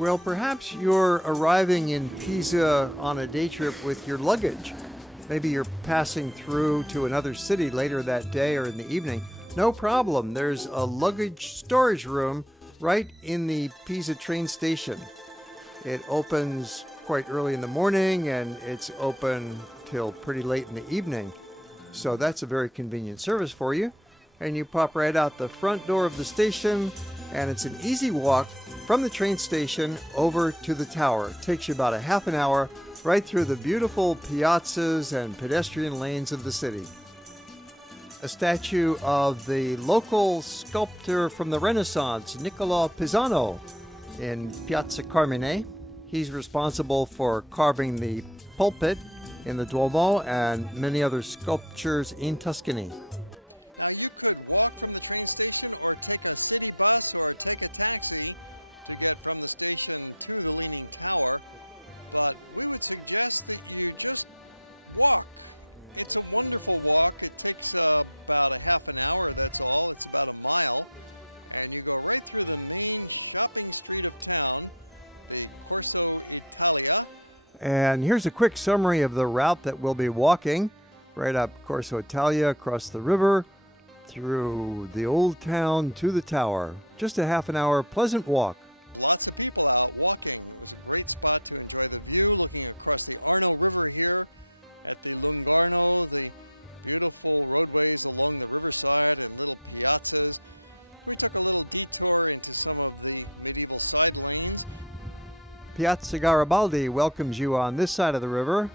Well, perhaps you're arriving in Pisa on a day trip with your luggage. Maybe you're passing through to another city later that day or in the evening. No problem. There's a luggage storage room right in the Pisa train station. It opens quite early in the morning and it's open till pretty late in the evening. So that's a very convenient service for you. And you pop right out the front door of the station, and it's an easy walk from the train station over to the tower. It takes you about a half an hour right through the beautiful piazzas and pedestrian lanes of the city. A statue of the local sculptor from the Renaissance, Niccolo Pisano, in Piazza Carmine. He's responsible for carving the pulpit in the Duomo and many other sculptures in Tuscany. And here's a quick summary of the route that we'll be walking. Right up Corso Italia, across the river, through the old town to the tower. Just a half an hour pleasant walk. Piazza Garibaldi welcomes you on this side of the river.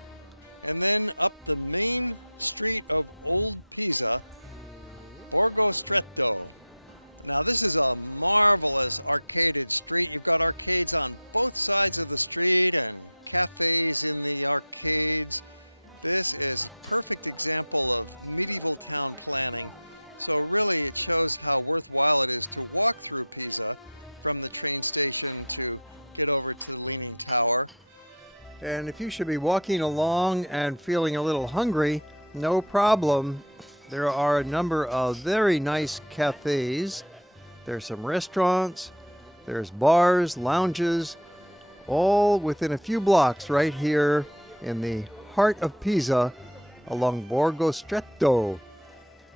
And if you should be walking along and feeling a little hungry, no problem. There are a number of very nice cafes. There's some restaurants, there's bars, lounges, all within a few blocks right here in the heart of Pisa along Borgo Stretto.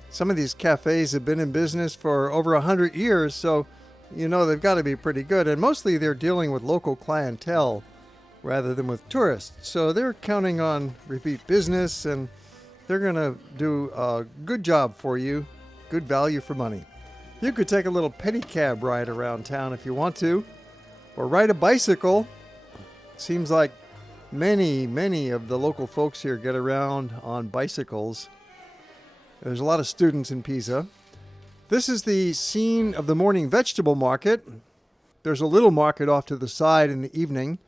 Some of these cafes have been in business for over 100 years, so you know they've got to be pretty good. And mostly they're dealing with local clientele rather than with tourists. So they're counting on repeat business, and they're going to do a good job for you, good value for money. You could take a little pedicab ride around town if you want to, or ride a bicycle. Seems like many of the local folks here get around on bicycles. There's a lot of students in Pisa. This is the scene of the morning vegetable market. There's a little market off to the side in the evening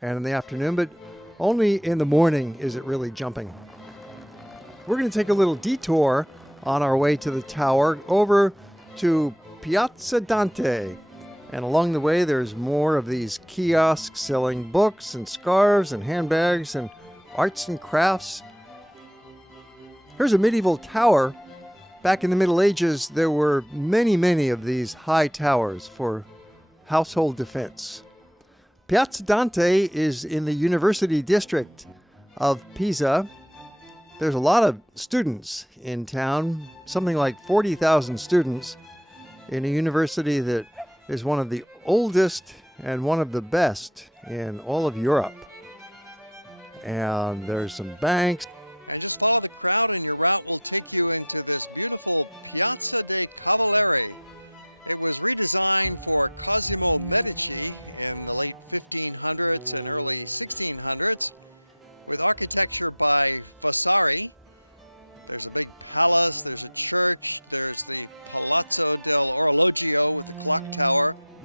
and in the afternoon, but only in the morning is it really jumping. We're going to take a little detour on our way to the tower over to Piazza Dante. And along the way, there's more of these kiosks selling books and scarves and handbags and arts and crafts. Here's a medieval tower. Back in the Middle Ages, there were many of these high towers for household defense. Piazza Dante is in the University District of Pisa. There's a lot of students in town, something like 40,000 students in a university that is one of the oldest and one of the best in all of Europe. And there's some banks.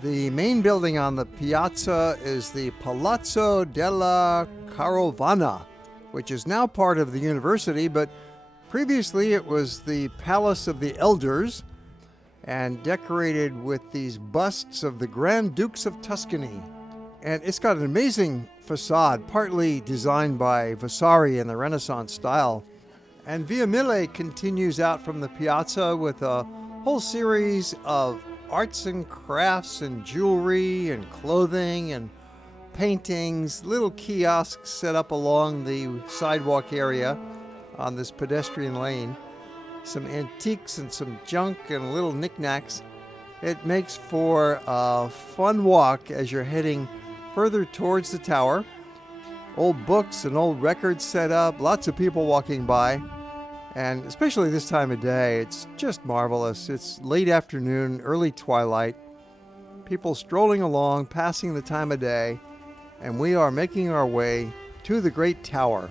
The main building on the piazza is the Palazzo Della Caravana, which is now part of the university, but previously it was the Palace of the Elders and decorated with these busts of the Grand Dukes of Tuscany. And it's got an amazing facade, partly designed by Vasari in the Renaissance style. And Via Mille continues out from the piazza with a whole series of arts and crafts and jewelry and clothing and paintings, little kiosks set up along the sidewalk area on this pedestrian lane, some antiques and some junk and little knickknacks. It makes for a fun walk as you're heading further towards the tower. Old books and old records set up, lots of people walking by, and especially this time of day, it's just marvelous. It's late afternoon, early twilight, people strolling along, passing the time of day, and we are making our way to the great tower.